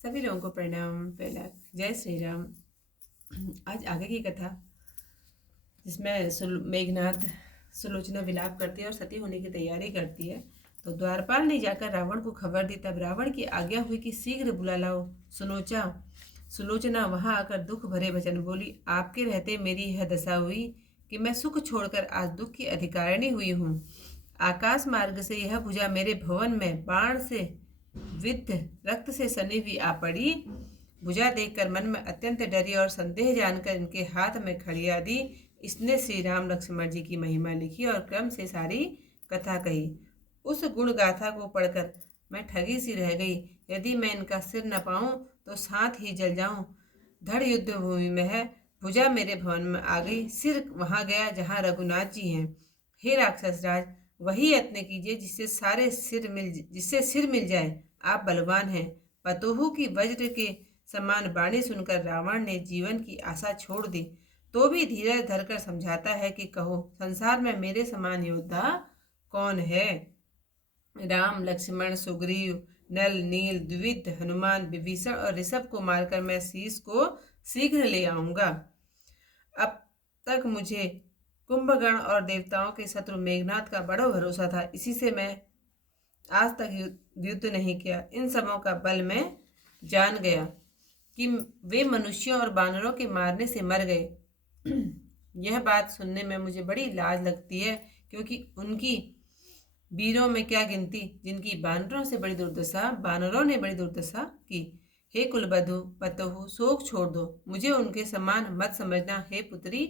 सभी लोगों को प्रणाम। पहला जय श्री राम। आज आगे की कथा, जिसमें मेघनाथ सुलोचना विलाप करती है और सती होने की तैयारी करती है। तो द्वारपाल ने जाकर रावण को खबर दी। तब रावण की आज्ञा हुई कि शीघ्र बुला लाओ सुलोचा सुलोचना वहां आकर दुख भरे वचन बोली, आपके रहते मेरी यह दशा हुई कि मैं सुख छोड़कर आज दुख की अधिकारिणी हुई हूँ। आकाश मार्ग से यह भुजा मेरे भवन में बाण से विद्ध रक्त से सनी हुई आ पड़ी। भुजा देखकर मन में अत्यंत डरी और संदेह जानकर इनके हाथ में खड़िया दी। इसने श्री राम लक्ष्मण जी की महिमा लिखी और क्रम से सारी कथा कही। उस गुण गाथा को पढ़कर मैं ठगी सी रह गई। यदि मैं इनका सिर न पाऊं तो साथ ही जल जाऊं। धड़ युद्ध भूमि में है, भुजा मेरे भवन में आ गई, सिर वहां गया जहां रघुनाथ जी हैं। हे राक्षस राज, वही यत्न कीजिए जिससे सिर मिल जाए। आप बलवान हैं। पतोहू की वज्र के समान वाणी सुनकर रावण ने जीवन की आशा छोड़ दी, तो भी धीरज धरकर समझाता है कि कहो, संसार में मेरे समान योद्धा कौन है। राम लक्ष्मण सुग्रीव नल नील द्विविध हनुमान विभीषण और ऋषभ को मारकर मैं शीश को शीघ्र ले आऊंगा। अब तक मुझे कुंभकर्ण और देवताओं के शत्रु मेघनाथ का बड़ा भरोसा था, इसी से मैं आज तक युद्ध नहीं किया। इन सबों का बल मैं जान गया कि वे मनुष्यों और बानरों के मारने से मर गए। यह बात सुनने में मुझे बड़ी लाज लगती है, क्योंकि उनकी वीरों में क्या गिनती, जिनकी बानरों ने बड़ी दुर्दशा की। हे कुलबधु पतहु, शोक छोड़ दो, मुझे उनके समान मत समझना। हे पुत्री,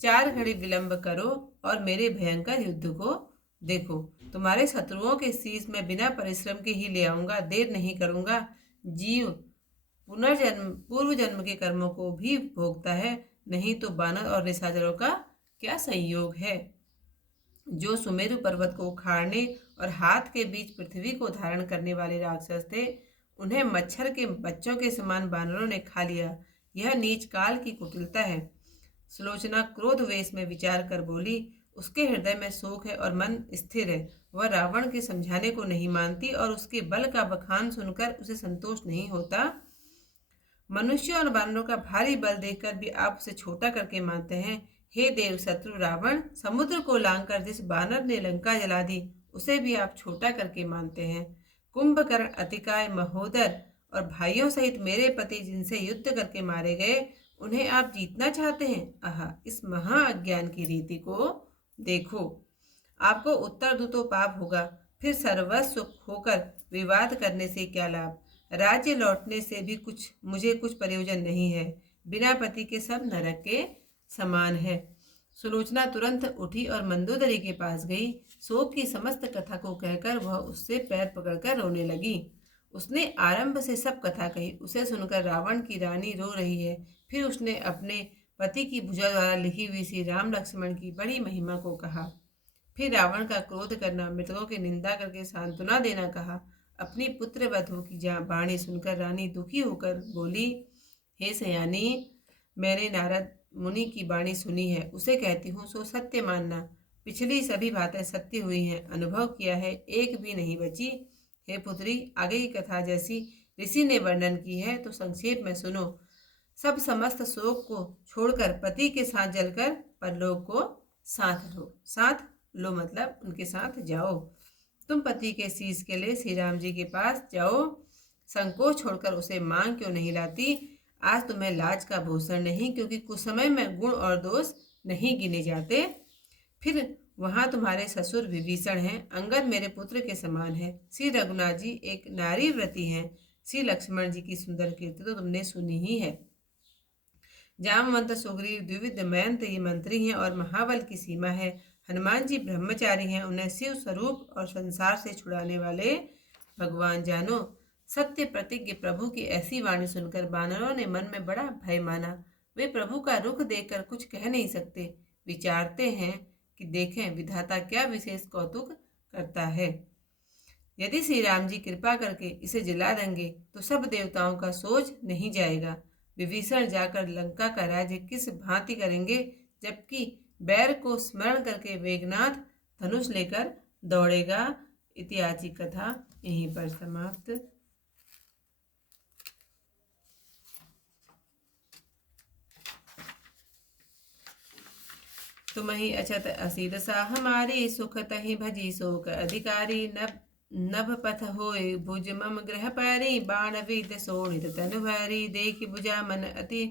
4 घड़ी विलंब करो और मेरे भयंकर युद्ध को देखो। तुम्हारे शत्रुओं के शीश में बिना परिश्रम के ही ले आऊंगा, देर नहीं करूंगा। जीव पूर्व जन्म के कर्मों को भी भोगता है, नहीं तो बानर और निशाचरों का क्या संयोग है। जो सुमेरु पर्वत को उखाड़ने और हाथ के बीच पृथ्वी को धारण करने वाले राक्षस थे, उन्हें मच्छर के बच्चों के समान बानरों ने खा लिया। यह नीच काल की कुटिलता है। सुलोचना क्रोध वेश में विचार कर बोली, उसके हृदय में शोक है और मन स्थिर है। वह रावण के समझाने को नहीं मानती और उसके बल का बखान सुनकर उसे संतोष नहीं होता। मनुष्य और बानरों का भारी बल देखकर भी आप उसे छोटा करके मानते हैं। हे देव शत्रु रावण, समुद्र को लांघकर जिस बानर ने लंका जला दी, उसे भी आप छोटा करके मानते हैं। कुंभकर्ण, अतिकाय, महोदर और भाइयों सहित मेरे पति जिनसे युद्ध करके मारे गए, उन्हें आप जीतना चाहते हैं। आहा, इस महा अज्ञान की रीति को देखो। आपको उत्तर दो तो पाप होगा, फिर सर्वस्व खोकर विवाद करने से क्या लाभ। राज्य लौटने से भी मुझे कुछ प्रयोजन नहीं है। बिना पति के सब नरक के समान है। सुलोचना तुरंत उठी और मंदोदरी के पास गई। शोक की समस्त कथा को कहकर वह उससे पैर पकड़कर रोने लगी। उसने आरंभ से सब कथा कही। उसे सुनकर रावण की रानी रो रही है। फिर उसने अपने पति की भुजा द्वारा लिखी हुई श्री राम लक्ष्मण की बड़ी महिमा को कहा। फिर रावण का क्रोध करना, मृतकों की निंदा करके सांत्वना देना कहा। अपनी पुत्र वधू की वाणी सुनकर रानी दुखी होकर बोली, हे सयानी, मैंने नारद मुनि की वाणी सुनी है, उसे कहती हूँ सो सत्य मानना। पिछली सभी बातें सत्य हुई हैं, अनुभव किया है, एक भी नहीं बची। हे पुत्री, आगे की कथा जैसी ऋषि ने वर्णन की है तो संक्षेप में सुनो। सब समस्त शोक को छोड़कर पति के साथ जलकर परलोक को साथ लो मतलब उनके साथ जाओ। तुम पति के शीश के लिए श्री राम जी के पास जाओ। संकोच छोड़कर उसे मांग क्यों नहीं लाती। आज तुम्हें लाज का भूषण नहीं, क्योंकि कुछ समय में गुण और दोष नहीं गिने जाते। फिर वहां तुम्हारे ससुर विभीषण हैं, अंगद मेरे पुत्र के समान है। श्री रघुनाथ जी एक नारी व्रती हैं। श्री लक्ष्मण जी की सुंदर कीर्ति तो तुमने सुनी ही है। जामवंत सुग्रीव द्विविध मयंत ये मंत्री हैं और महाबल की सीमा है। हनुमान जी ब्रह्मचारी हैं, उन्हें शिव स्वरूप और संसार से छुड़ाने वाले भगवान जानो। सत्य प्रतिज्ञ प्रभु की ऐसी वाणी सुनकर बानरों ने मन में बड़ा भय माना। वे प्रभु का रुख देखकर कुछ कह नहीं सकते। विचारते हैं कि देखें विधाता क्या विशेष कौतुक करता है। यदि श्री राम जी कृपा करके इसे जला देंगे तो सब देवताओं का सोच नहीं जाएगा। विभीषण जाकर लंका का राज्य किस भांति करेंगे, जबकि बैर को स्मरण करके मेघनाथ धनुष लेकर दौड़ेगा। इतिहास की कथा यहीं पर समाप्त। तुम ही अछत असीद सा हमारी, सुख तहि भजी शोक अधिकारी। नभ नभ पथ होय भुज मम ग्रह पैरी, बाण विद शोणित तनु भैरी। देख बुझा मन अति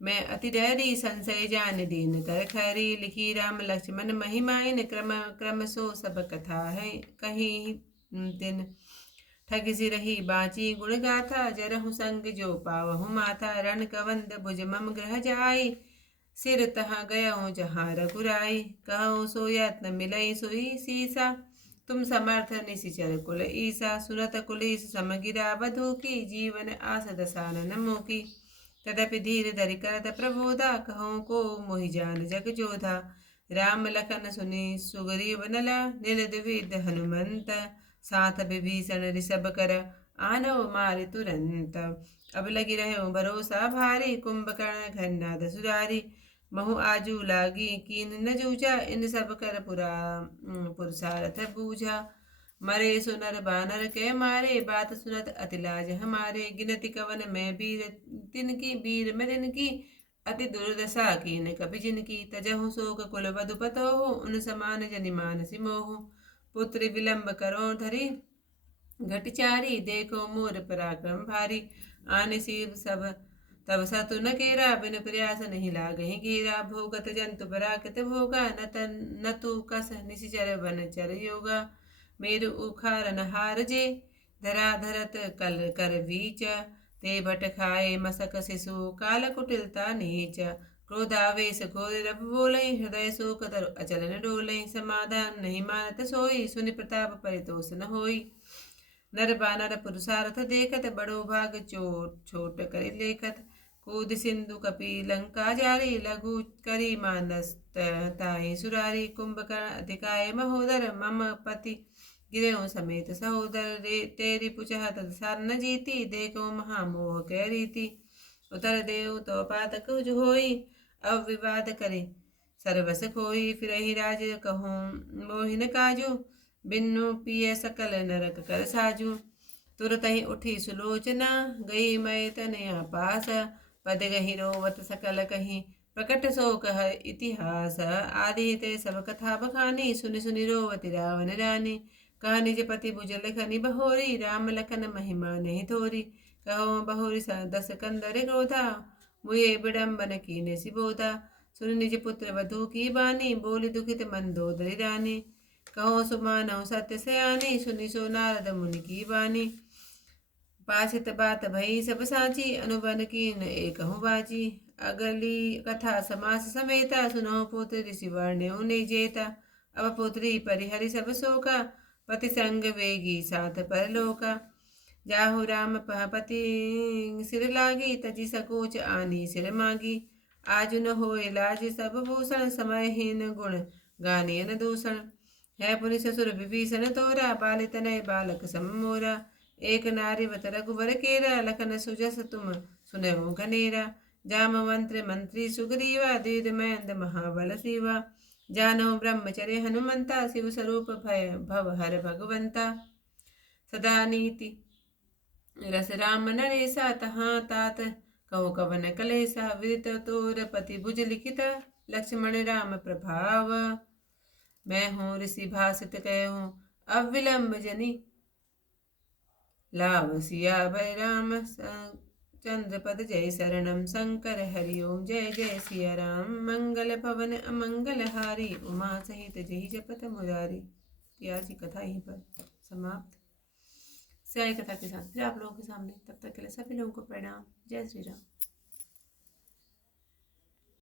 मैं अति डरी, संशय जान दीन कर खैरी। लिखी राम लक्ष्मण महिमाइन, क्रम क्रम सो सब कथा है कहीं दिन। ठग सिरहि बाची गुण गाथा, जरहु संग जो पावहु माथा। रण कवंद भुज मम ग्रह जाई, सिर तहाँ गयऊँ जहाँ रघुराई। कहूँ सो यत्न मिलई सोई सीसा, तुम समर्थ निशिचर कुल ईसा। सुनत कुलीस समगिरा बधू की, जीवन आस दसानन मुकी। तदपि धीर धरि करत प्रबोधा, कहूँ को मोहि जान जग जोधा। राम लखन सुनि सुग्रीव नल, निल द्विविध हनुमंत। साथ विभीषण ऋषभ कर, आनव मारि तुरंत। अब लगी रहे भरोसा भारी, कुंभकर्ण घननाद सुरारी। महु आजू लागी कीन न जूझा, इन सब कर पुरुषार्थ बूझा। मरे सुनर बानर के मारे, बात सुनत अति लाज हमारे। गिनति कवन मैं वीर तिनकी, वीर में तिनकी अति दुर्दशा कीन कपि जिनकी। तजहु शोक कुल वधु पतोहु, उन समान जनि मानसि मोहु। पुत्र विलंब करो धरि घटचारी, देखो मोर पराक्रम भारी। आने शिव सब तब सतु न केरा, बिन प्रयास नहीं लागहि घेरा। भोगत जंतु पराकृत भोगा, न तु कस निशिचर बन चर योगा। मेरु उखार न हार जे, धरा धरत कल कर बीच। ते भट खाए मसक शिशु, काल कुटिलता नीच। क्रोधावेश घोर रब बोलई, हृदय शोक तरु अचल न डोलई। समाधान नहीं मानत सोई, सुनि प्रताप परितोष न होई। नर बानर पुरुषार्थ देखत, बड़ो भाग चोट छोट करि लेखत। कूद सिंधु कपि लंका जारी, लघु करी मानस ताहि सुरारी। कुंभकर्ण अधिकाय महोदर, मम पति गिरहु समेत सहोदर। तेरी पुछहत सर न जीती, देखो महामोह कै रीति। उतर देव तो पातक होई, अब विवाद करे सर्वस खोई। फिरहि राज कहूँ मोहिन काजू, बिनु पिय सकल नरक कर साजू। तुरत ही उठी सुलोचना, गई मैं तनया पास। पद गही रोवत सकल कहीं, प्रकट सो कह इतिहास। आदि ते सब कथा बखानी, सुनि सुनि रोवती रावण रानी। कहा निज पति भुज लखनि बहोरी, राम लखन महिमा नहीं थोरी। कहो बहुरी दस कंदर क्रोधा, मुए विडम्बन कीने सिबोधा। सुन निज पुत्र वधू की बानी, बोली दुखित मंदोदरी रानी। कहो सुमानहु सत्य सयानी, सुनि सो नारद मुनि की बानी। पासित बात भई सब साची, अनुबन कीन एकहु बाजी। अगली कथा समास समेता, सुनहु पुत्र ऋषि वर्ण्य उन्हें जेता। अब पुत्री परिहरि सब शोका, पति संग वेगी साथ परलोका। जाहु राम पति सिर लागी, तजी सकोच आनी सिर मागी। आजु न होए लाज सब भूषण, समयहीन गुण गानियन दूषण। है पुनि ससुर विभीषण तोरा, बाल तनय बालक सम मोरा। एक नारीवत रघुबर केरा, लखन सुजस तुम सुनहु घनेरा। जामवंत मंत्री सुग्रीवा, द्विविध महेंद्र महाबल शिवा। जानहु ब्रह्मचर्य हनुमंता, शिव स्वरूप भय भव हर भगवंता। सदा नीति रस राम नरेसा, तहाँ तात कहो कवन कलेसा। विदित तोर पति भुज लिखिता, लक्ष्मण राम प्रभाव। मैं हूँ ऋषि भाषित कहूँ, अब विलंब जनि लाभ। सिया भय राम चंद्र पद जय शरणम, शंकर हरिओम जय जय सिया राम। मंगल भवन अमंगल हारी, उमा सहित जहि जपत मुरारी। प्यासी कथा यहीं पर समाप्त। से आई कथा के साथ फिर आप लोगों के सामने, तब तक के लिए सभी लोगों को प्रणाम। जय श्री राम।